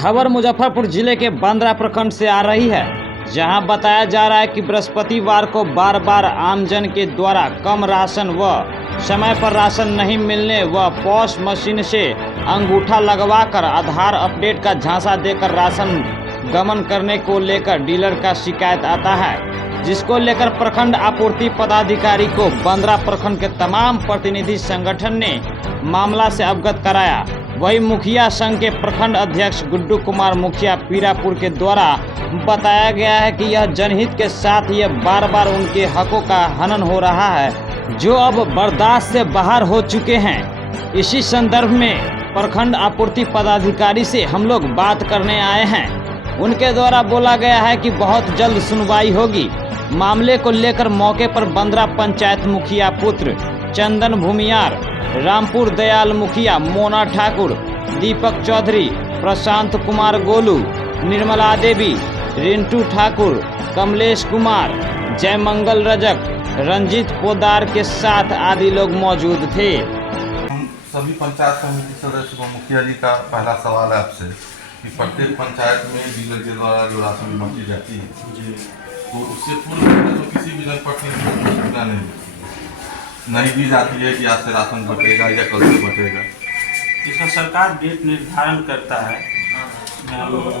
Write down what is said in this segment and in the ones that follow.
खबर मुजफ्फरपुर जिले के बंदरा प्रखंड से आ रही है, जहां बताया जा रहा है कि बृहस्पतिवार को बार बार आमजन के द्वारा कम राशन व समय पर राशन नहीं मिलने व पॉस मशीन से अंगूठा लगवाकर आधार अपडेट का झांसा देकर राशन गमन करने को लेकर डीलर का शिकायत आता है, जिसको लेकर प्रखंड आपूर्ति पदाधिकारी को बंदरा प्रखंड के तमाम प्रतिनिधि संगठन ने मामला से अवगत कराया। वही मुखिया संघ के प्रखंड अध्यक्ष गुड्डू कुमार मुखिया पीरापुर के द्वारा बताया गया है कि यह जनहित के साथ ये बार बार उनके हकों का हनन हो रहा है, जो अब बर्दाश्त से बाहर हो चुके हैं। इसी संदर्भ में प्रखंड आपूर्ति पदाधिकारी से हम लोग बात करने आए हैं। उनके द्वारा बोला गया है कि बहुत जल्द सुनवाई होगी। मामले को लेकर मौके पर बंदरा पंचायत मुखिया पुत्र चंदन भूमियार, रामपुर दयाल मुखिया, मोना ठाकुर, दीपक चौधरी, प्रशांत कुमार गोलू, निर्मला देवी, रिंटू ठाकुर, कमलेश कुमार, जयमंगल रजक, रंजीत पोदार के साथ आदि लोग मौजूद थे। हम सभी पंचायत समिति सदस्य को मुखिया जी का पहला सवाल है आपसे कि प्रत्येक पंचायत में डीलर के द्वारा जो राशन बांटी जाती है जी, तो उससे पूर्व तो किसी भी जनप्रतिनिधि को सूचना नहीं दी जाती है कि आज से राशन बटेगा या कल से बटेगा। इसका सरकार डेट निर्धारण करता है,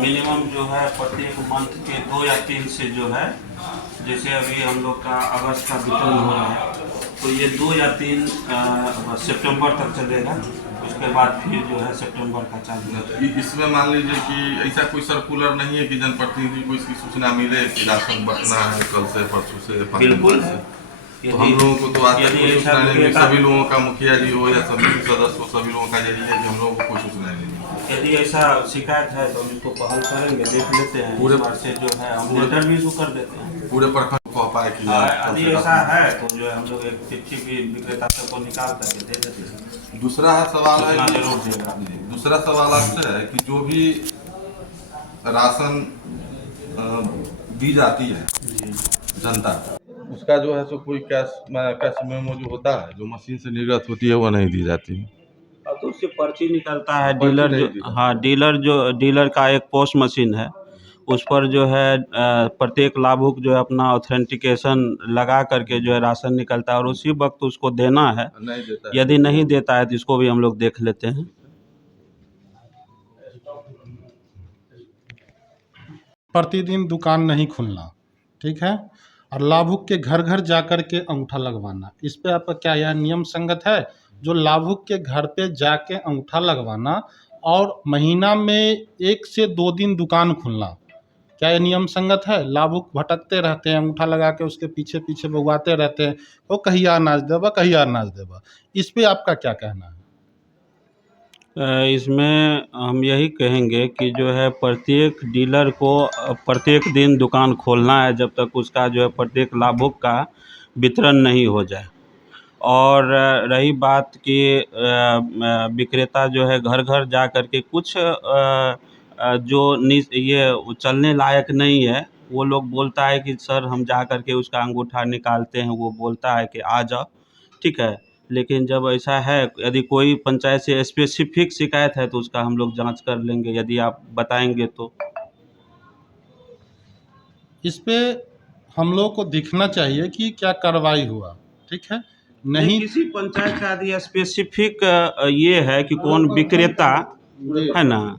मिनिमम जो है प्रत्येक मंथ के 2 या 3 से जो है, जैसे अभी हम लोग का अगस्त का वितरण हो रहा है तो ये 2 या 3 सितंबर तक चलेगा। उसके बाद फिर जो है सितंबर का चालू। इसमें मान लीजिए कि ऐसा कोई सर्कुलर नहीं है कि जनप्रतिनिधि को इसकी सूचना मिले कि राशन बटना है कल से, परसों से, बिल्कुल से। तो हम लोगों को तो आज तक कोई सूचना नहीं है। सभी लोगों का मुखिया जी हो या समिति सदस्य हो, सभी लोगों का यही है कि हम लोगों को कोई सूचना नहीं है। यदि ऐसा शिकायत है तो हम इसको पहल करेंगे, देख लेते हैं। पूरे बार से जो है हम लेटर भी इशू कर देते हैं पूरे प्रखंड को पाए कि यदि ऐसा है तो जो है हम लोग एक चिट्ठी भी विक्रेता सबको निकाल करके दे देते हैं। दूसरा सवाल है, जरूर देगा। दूसरा सवाल आपसे है कि जो भी राशन दी जाती है जनता, उसका जो है सो कोई कैश मेमो जो होता है, जो मशीन से निर्गत होती है, वो नहीं दी जाती है। अब तो उससे पर्ची निकलता है। डीलर जो डीलर का एक पोस्ट मशीन है, उस पर जो है प्रत्येक लाभुक जो है अपना ऑथेंटिकेशन लगा करके जो है राशन निकलता है और उसी वक्त उसको देना है। नहीं देता है। यदि नहीं देता है तो इसको भी हम लोग देख लेते हैं। प्रतिदिन दुकान नहीं खुलना, ठीक है, और लाभुक के घर घर जाकर के अंगूठा लगवाना, इस पे आपका क्या यह नियम संगत है? जो लाभुक के घर पे जाके अंगूठा लगवाना और महीना में 1 से 2 दिन दुकान खुलना, क्या ये नियम संगत है? लाभुक भटकते रहते हैं, अंगूठा लगा के उसके पीछे पीछे बउआते रहते हैं, वो कहिया अनाज देबा, कहिया अनाज देबा। इस पे आपका क्या कहना है? इसमें हम यही कहेंगे कि जो है प्रत्येक डीलर को प्रत्येक दिन दुकान खोलना है जब तक उसका जो है प्रत्येक लाभुक का वितरण नहीं हो जाए। और रही बात कि विक्रेता जो है घर घर जा कर के कुछ जो ये चलने लायक नहीं है, वो लोग बोलता है कि सर हम जा कर के उसका अंगूठा निकालते हैं, वो बोलता है कि आ जाओ, ठीक है। लेकिन जब ऐसा है, यदि कोई पंचायत से स्पेसिफिक शिकायत है तो उसका हम लोग जांच कर लेंगे, यदि आप बताएंगे तो। इस पे हम लोग को दिखना चाहिए कि क्या कार्रवाई हुआ, ठीक है। नहीं किसी पंचायत का यदि स्पेसिफिक ये है कि कौन विक्रेता है ना,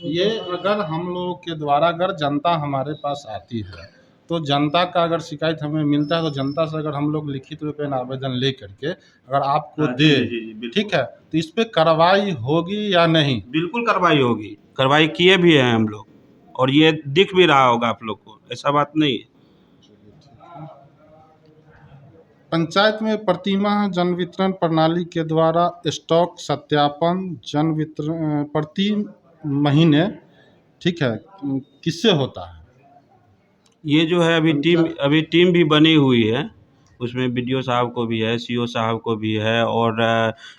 ये अगर हम लोगों के द्वारा अगर जनता हमारे पास आती है तो जनता का अगर शिकायत हमें मिलता है तो जनता से अगर हम लोग लिखित रूप में आवेदन ले करके अगर आपको दे, जी, ठीक है, तो इस पे कार्रवाई होगी या नहीं? बिल्कुल कार्रवाई होगी। कार्रवाई किए भी हैं हम लोग और ये दिख भी रहा होगा आप लोग को, ऐसा बात नहीं है। पंचायत में प्रतिमाह जन वितरण प्रणाली के द्वारा स्टॉक सत्यापन जन वितरण प्रति महीने, ठीक है, किससे होता है? ये जो है अभी टीम भी बनी हुई है, उसमें बीडीओ साहब को भी है, सीओ साहब को भी है और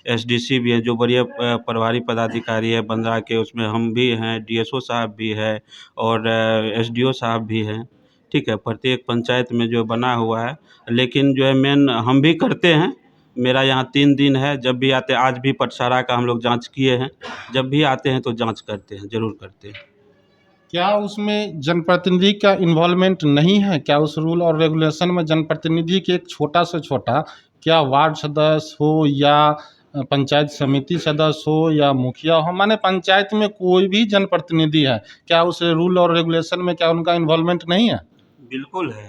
एसडीसी भी है, जो बड़े प्रभारी पदाधिकारी है बंदरा के, उसमें हम भी हैं, डीएसओ साहब भी है और एसडीओ साहब भी हैं, ठीक है। प्रत्येक पंचायत में जो बना हुआ है, लेकिन जो है मेन हम भी करते हैं, मेरा यहाँ 3 दिन है, जब भी आते आज भी पटसारा का हम लोग जांच किए हैं, जब भी आते हैं तो जांच करते हैं, ज़रूर करते हैं। क्या उसमें जनप्रतिनिधि का इन्वॉल्वमेंट नहीं है? क्या उस रूल और रेगुलेशन में जनप्रतिनिधि के एक छोटा से छोटा, क्या वार्ड सदस्य हो या पंचायत समिति सदस्य हो या मुखिया हो, माने पंचायत में कोई भी जनप्रतिनिधि है, क्या उस रूल और रेगुलेशन में क्या उनका इन्वॉल्वमेंट नहीं है? बिल्कुल है।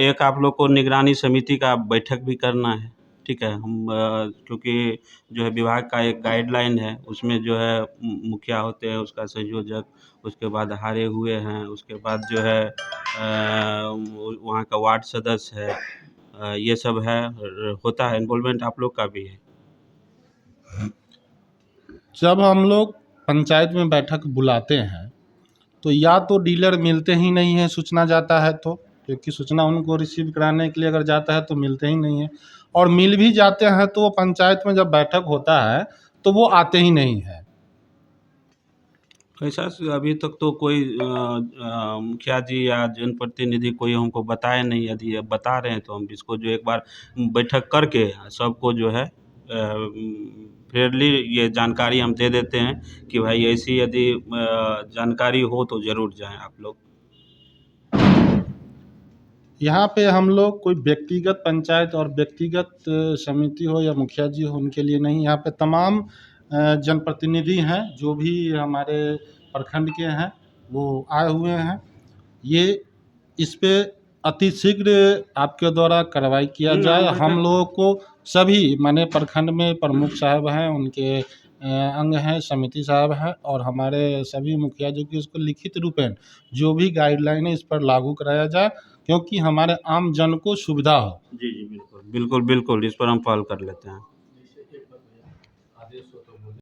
एक आप लोग को निगरानी समिति का बैठक भी करना है, ठीक है। हम क्योंकि जो है विभाग का एक गाइडलाइन है, उसमें जो है मुखिया होते हैं, उसका संयोजक, उसके बाद हारे हुए हैं, उसके बाद जो है वहाँ का वार्ड सदस्य है, ये सब है, होता है इन्वॉल्वमेंट आप लोग का भी है। जब हम लोग पंचायत में बैठक बुलाते हैं तो या तो डीलर मिलते ही नहीं है, सूचना जाता है तो, क्योंकि सूचना उनको रिसीव कराने के लिए अगर जाता है तो मिलते ही नहीं है, और मिल भी जाते हैं तो वो पंचायत में जब बैठक होता है तो वो आते ही नहीं है। ऐसा अभी तक तो कोई मुखिया जी या जनप्रतिनिधि कोई हमको बताए नहीं। यदि अब बता रहे हैं तो हम इसको जो एक बार बैठक करके सबको जो है फेयरली ये जानकारी हम दे देते हैं कि भाई ऐसी यदि जानकारी हो तो ज़रूर जाएं आप लोग। यहाँ पे हम लोग कोई व्यक्तिगत पंचायत और व्यक्तिगत समिति हो या मुखिया जी हो उनके लिए नहीं, यहाँ पे तमाम जनप्रतिनिधि हैं जो भी हमारे प्रखंड के हैं वो आए हुए हैं। ये इस पे अति शीघ्र आपके द्वारा कार्रवाई किया जाए। हम लोगों को सभी माने प्रखंड में प्रमुख साहब हैं, उनके अंग हैं, समिति साहब हैं, और हमारे सभी मुखिया जो कि उसको लिखित रूपेण जो भी गाइडलाइन है इस पर लागू कराया जाए, क्योंकि हमारे आम जन को सुविधा हो। जी जी बिल्कुल बिल्कुल बिल्कुल, इस पर हम पहल कर लेते हैं।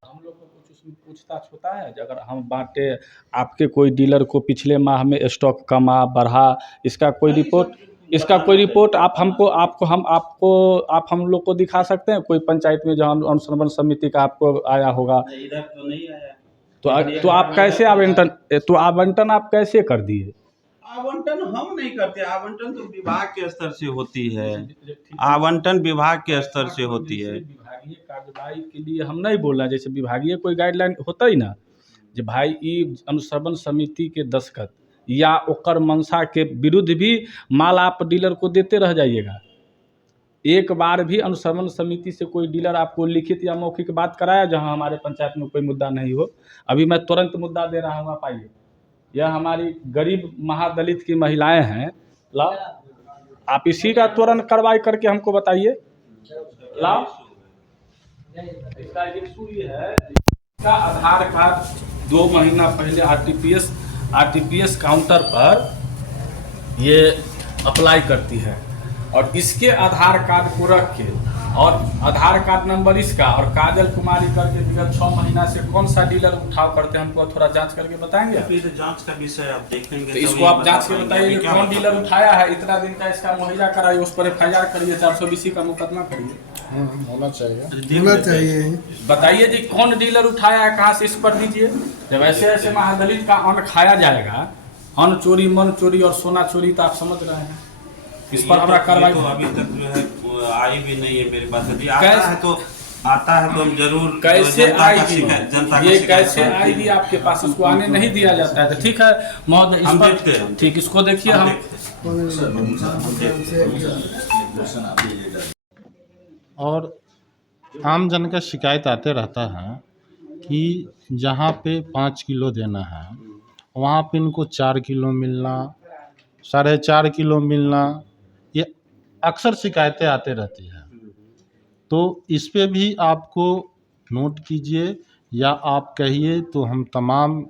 हम लोग को कुछ उसमें पूछताछ होता है कि अगर हम बांटे आपके कोई डीलर को पिछले माह में स्टॉक कमा बढ़ा, इसका कोई रिपोर्ट आप हमको आप हम लोग को दिखा सकते हैं? कोई पंचायत में जहाँ अनुश्रवण समिति का आपको आया होगा इधर तो नहीं आया। तो आप कैसे आवंटन आप कैसे कर दिए? आवंटन हम नहीं करते, आवंटन तो विभाग के स्तर से होती है, आवंटन विभाग के स्तर से होती है। विभागीय कार्यवाही के लिए हम नहीं बोल रहे हैं, जैसे विभागीय कोई गाइडलाइन होता ही ना जे भाई ई अनुश्रवण समिति के दस्खत या ओकर मंशा के विरुद्ध भी माल आप डीलर को देते रह जाइएगा। एक बार भी अनुश्रवण समिति से कोई डीलर आपको लिखित या मौखिक बात कराया जहां हमारे पंचायत में कोई मुद्दा नहीं हो? अभी मैं तुरंत मुद्दा दे रहा हूँ, आप आइए। यह हमारी गरीब महादलित की महिलाएं हैं, लाओ आप इसी का तुरंत कार्रवाई करके हमको बताइए। लाओ इसका इशू ये है, इसका आधार कार्ड 2 महीना पहले आरटीपीएस काउंटर पर ये अप्लाई करती है, और इसके आधार कार्ड को रख के और आधार कार्ड नंबर इसका और काजल कुमारी करके विगत 6 महीना से कौन सा डीलर उठाव करते हैं, हमको थोड़ा जांच करके बताएंगे? फिर जांच का विषय आप देखेंगे तो इसको आप जांच के बताइए कि कौन डीलर उठाया है, इतना दिन का इसका मुहैया कराइए, उस पर FIR करिए, 420 का मुकदमा करिए। होना चाहिए। बताइए जी कौन डीलर उठाया है, कहाँ से इस पर दीजिए। जब ऐसे ऐसे महादलित का अन्न खाया जाएगा, अन्न चोरी, मन चोरी और सोना चोरी, तो आप समझ रहे हैं इस पर हमारा कार्रवाई। तो अभी तक जो है आई भी नहीं है मेरे पास। यदि आता है तो हम जरूर कैसे आएगी, ये कैसे आएगी आपके पास? इसको आने नहीं दिया जाता है। तो ठीक है महोदय, हम देखते हैं, ठीक, इसको देखिए हम। और आम जन का शिकायत आते रहता है कि जहाँ पे 5 किलो देना है वहाँ पे इनको 4 किलो मिलना, 4.5 किलो मिलना, ये अक्सर शिकायतें आते रहती हैं। तो इस पे भी आपको नोट कीजिए या आप कहिए तो हम तमाम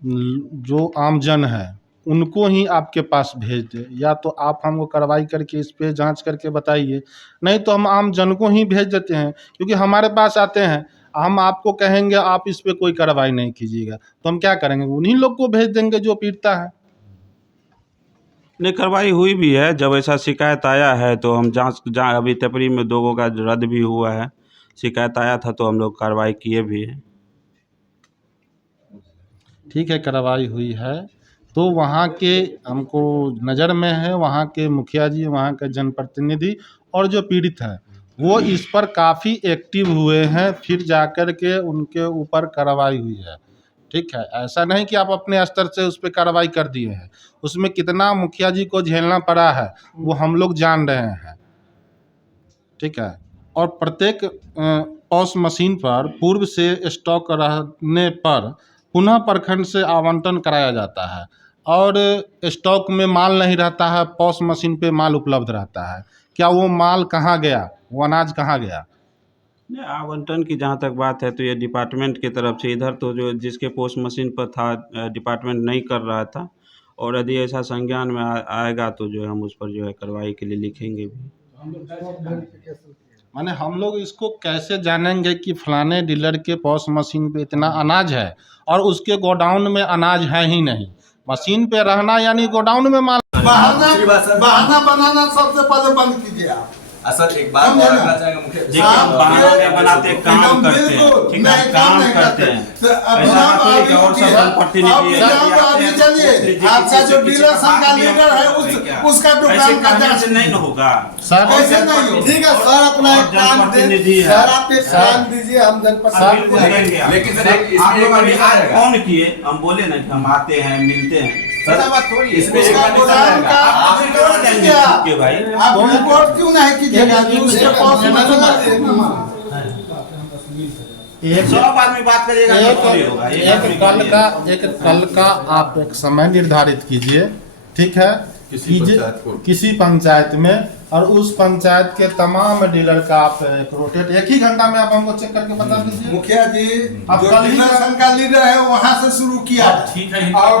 जो आम जन है उनको ही आपके पास भेज दें, या तो आप हमको कार्रवाई करके इस पे जांच करके बताइए, नहीं तो हम आम जन को ही भेज देते हैं, क्योंकि हमारे पास आते हैं, हम आपको कहेंगे आप इस पे कोई कार्रवाई नहीं कीजिएगा तो हम क्या करेंगे? उन्हीं लोग को भेज देंगे जो पीटता है। नहीं, कार्रवाई हुई भी है। जब ऐसा शिकायत आया है तो हम अभी तेपरी में 2 का रद्द भी हुआ है, शिकायत आया था तो हम लोग कार्रवाई किए भी हैं। ठीक है, कार्रवाई हुई है तो वहाँ के हमको नज़र में है, वहाँ के मुखिया जी, वहाँ के जनप्रतिनिधि और जो पीड़ित हैं वो इस पर काफ़ी एक्टिव हुए हैं, फिर जाकर के उनके ऊपर कार्रवाई हुई है। ठीक है, ऐसा नहीं कि आप अपने स्तर से उस पर कार्रवाई कर दिए हैं। उसमें कितना मुखिया जी को झेलना पड़ा है वो हम लोग जान रहे हैं। ठीक है, और प्रत्येक पॉस मशीन पर पूर्व से स्टॉक रहने पर पुनः प्रखंड से आवंटन कराया जाता है, और स्टॉक में माल नहीं रहता है, पॉस मशीन पे माल उपलब्ध रहता है। क्या वो माल कहाँ गया, वो अनाज कहाँ गया? नहीं, आवंटन की जहाँ तक बात है तो ये डिपार्टमेंट की तरफ से, इधर तो जो जिसके पोस्ट मशीन पर था डिपार्टमेंट नहीं कर रहा था, और यदि ऐसा संज्ञान में आएगा तो जो है हम उस पर जो है कार्रवाई के लिए लिखेंगे भी। माने हम लोग इसको कैसे जानेंगे कि फलाने डीलर के पॉस मशीन पे इतना अनाज है और उसके गोडाउन में अनाज है ही नहीं? मशीन पे रहना यानी गोडाउन में माल। बहाना बनाना सबसे पहले बंद कीजिए आप। सर एक बात और रखना चाहेंगे मुख्य। देखिए, हम बहाना नहीं बनाते, काम करते हैं। ठीक है, काम करते हैं। ऐसा कोई कि और सब जनप्रतिनिधि अभी चलिए, आपका जो डीलर संघ का लीडर है उसका दुकान का जांच नहीं न होगा सर ऐसे नहीं। ठीक है सर, अपना एक काम दे सर, आप एक काम दीजिए, हम जनप्रतिनिधि। लेकिन सर आप लोग अभी फोन किए, हम बोले ना कि हम आते हैं, मिलते हैं। इसमें उसका गोदाम का आप रिपोर्ट क्यों नहीं कीजिएगा? उसके पास सब आदमी बात करिएगा तो थोड़ी होगा। एक कल का आप एक समय निर्धारित कीजिए। ठीक है, किसी पंचायत में, और उस पंचायत के तमाम डीलर का आप रोटेट एक ही घंटा में आप हमको चेक करके बता दीजिए। मुखिया जी, आप जो कल ही डीलर संघ का लीडर है वहाँ से शुरू किया, और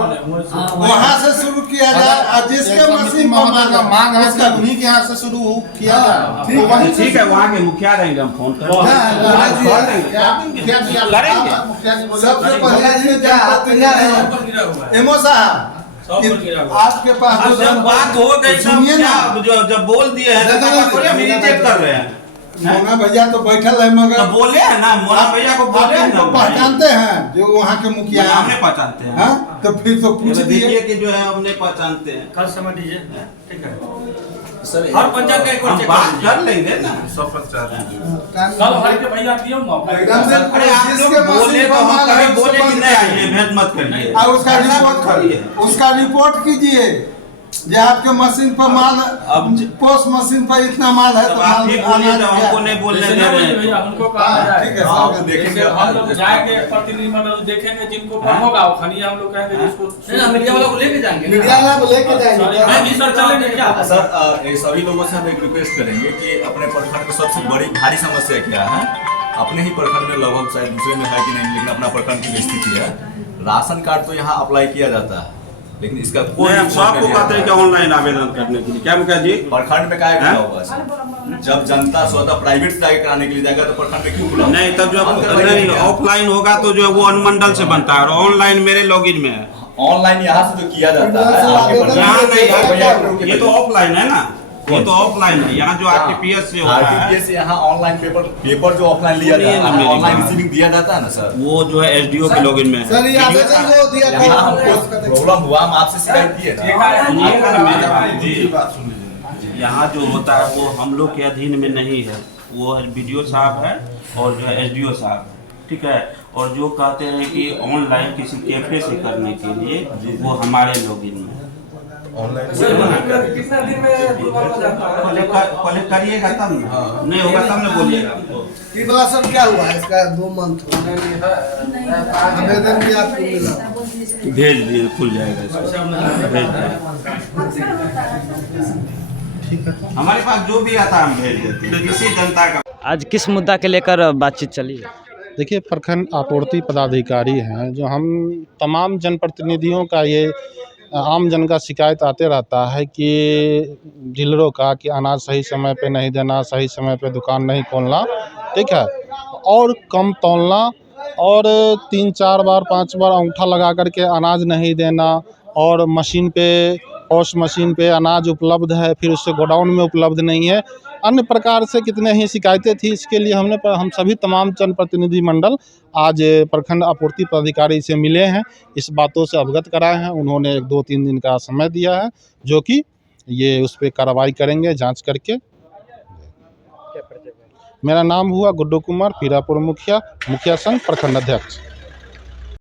वहाँ से शुरू किया जाए, और जिसके मशीन का मांग है उसका उन्हीं के यहाँ से शुरू किया जाए। ठीक है, वहाँ के मुखिया रहेंगे, हम फोन करेंगे। सबसे पहले एमओ साहब आपके पास जब बात हो गई जब बोल दिए हैं तो चेक कर रहे हैं। मोना भैया तो बैठल है, मगर तो बोले हैं ना, मोना भैया को बोले हैं ना, पहचानते हैं जो वहाँ के मुखिया हैं। हमने पहचानते हैं। हाँ, तो फिर तो पूछ देखिए कि जो है हमने पहचानते हैं। कल समय दीजिए। ठीक है सर, हर पंचायत का एक बार हम चेक बात कर लेंगे ना। सब पंचायत कल हर के भैया दियो ना। अरे आप लोग बोले तो हम कभी बोले कि नहीं आइए, भेद मत करिए। और उसका रिपोर्ट कीजिए जो आपके मशीन पर माल, अब पोस्ट मशीन पर इतना माल है तो आप ही बोलिए, जब हमको नहीं बोलने दे रहे हैं। भैया उनको कहा जाए। ठीक है हाँ, सर, देखेंगे। हम लोग जाएंगे, प्रतिनिधिमंडल देखेंगे, जिनको कम होगा वो खनिया हम लोग कहेंगे जिसको मीडिया वालों को लेके जाएंगे। मीडिया वाला लेके जाएंगे। मैं भी सर चलेंगे क्या? सर सभी लोगों से हम एक रिक्वेस्ट करेंगे कि अपने प्रखंड की सबसे बड़ी भारी समस्या क्या है? अपने ही प्रखंड में लगभग, शायद दूसरे में है कि नहीं, लेकिन अपना प्रखंड की स्थिति है, राशन कार्ड तो यहाँ अप्लाई किया जाता है, लेकिन इसका कोई आपको कहते हैं कि ऑनलाइन आवेदन करने के लिए। क्या मुखिया जी, प्रखंड में क्या होगा? जब जनता स्वतः प्राइवेट से जाके कराने के लिए जाएगा तो प्रखंड में क्यों खुला? नहीं, तब जो ऑफलाइन होगा तो जो है वो अनुमंडल से बनता है, और ऑनलाइन मेरे लॉगिन में है। ऑनलाइन यहाँ से तो किया जाता है, यहाँ नहीं, ये तो ऑफलाइन है ना, ये तो ऑफलाइन है। यहाँ जो आरटीपीएस से होता है, आरटीपीएस से यहाँ ऑनलाइन पेपर जो ऑफलाइन लिया जाता है, ऑनलाइन रिसीविंग दिया जाता है ना सर, वो जो है एसडीओ के लॉगिन में है। सर ये आवेदन जो दिया यहाँ हमको प्रॉब्लम हुआ, हम आपसे शिकायत किए ना। यहाँ जो होता है वो हम लोग के अधीन में नहीं है, वो बीडीओ साहब है और जो है एसडीओ साहब है। ठीक है, और जो कहते हैं कि ऑनलाइन किसी कैफे से करने के लिए, वो हमारे लॉगिन में कितना दिन में अप्रूवल हो जाता है? पहले करिएगा तब ना, नहीं होगा तब ना बोलिएगा। ये वाला सर क्या हुआ है? इसका 2 मंथ आवेदन भी आपको मिला? भेज दिए, खुल जाएगा इसको, भेज दिए। हमारे पास जो भी आता है हम भेज देते हैं, किसी जनता का। आज किस मुद्दा के लेकर बातचीत चली है? देखिए, प्रखंड आपूर्ति पदाधिकारी हैं जो हम तमाम जनप्रतिनिधियों का ये आम जन का शिकायत आते रहता है कि डीलरों का कि अनाज सही समय पे नहीं देना, सही समय पे दुकान नहीं खोलना। ठीक है, और कम तौलना, और 3-4 बार 5 बार अंगूठा लगा करके अनाज नहीं देना, और मशीन पे, पॉश मशीन पे अनाज उपलब्ध है फिर उससे गोडाउन में उपलब्ध नहीं है। अन्य प्रकार से कितने ही शिकायतें थी। इसके लिए हम सभी तमाम जनप्रतिनिधि मंडल आज प्रखंड आपूर्ति पदाधिकारी से मिले हैं, इस बातों से अवगत कराए हैं। उन्होंने 2-3 दिन का समय दिया है, जो कि ये उस पर कार्रवाई करेंगे जांच करके। मेरा नाम हुआ गुड्डू कुमार, पीरापुर मुखिया, मुखिया संघ प्रखंड अध्यक्ष।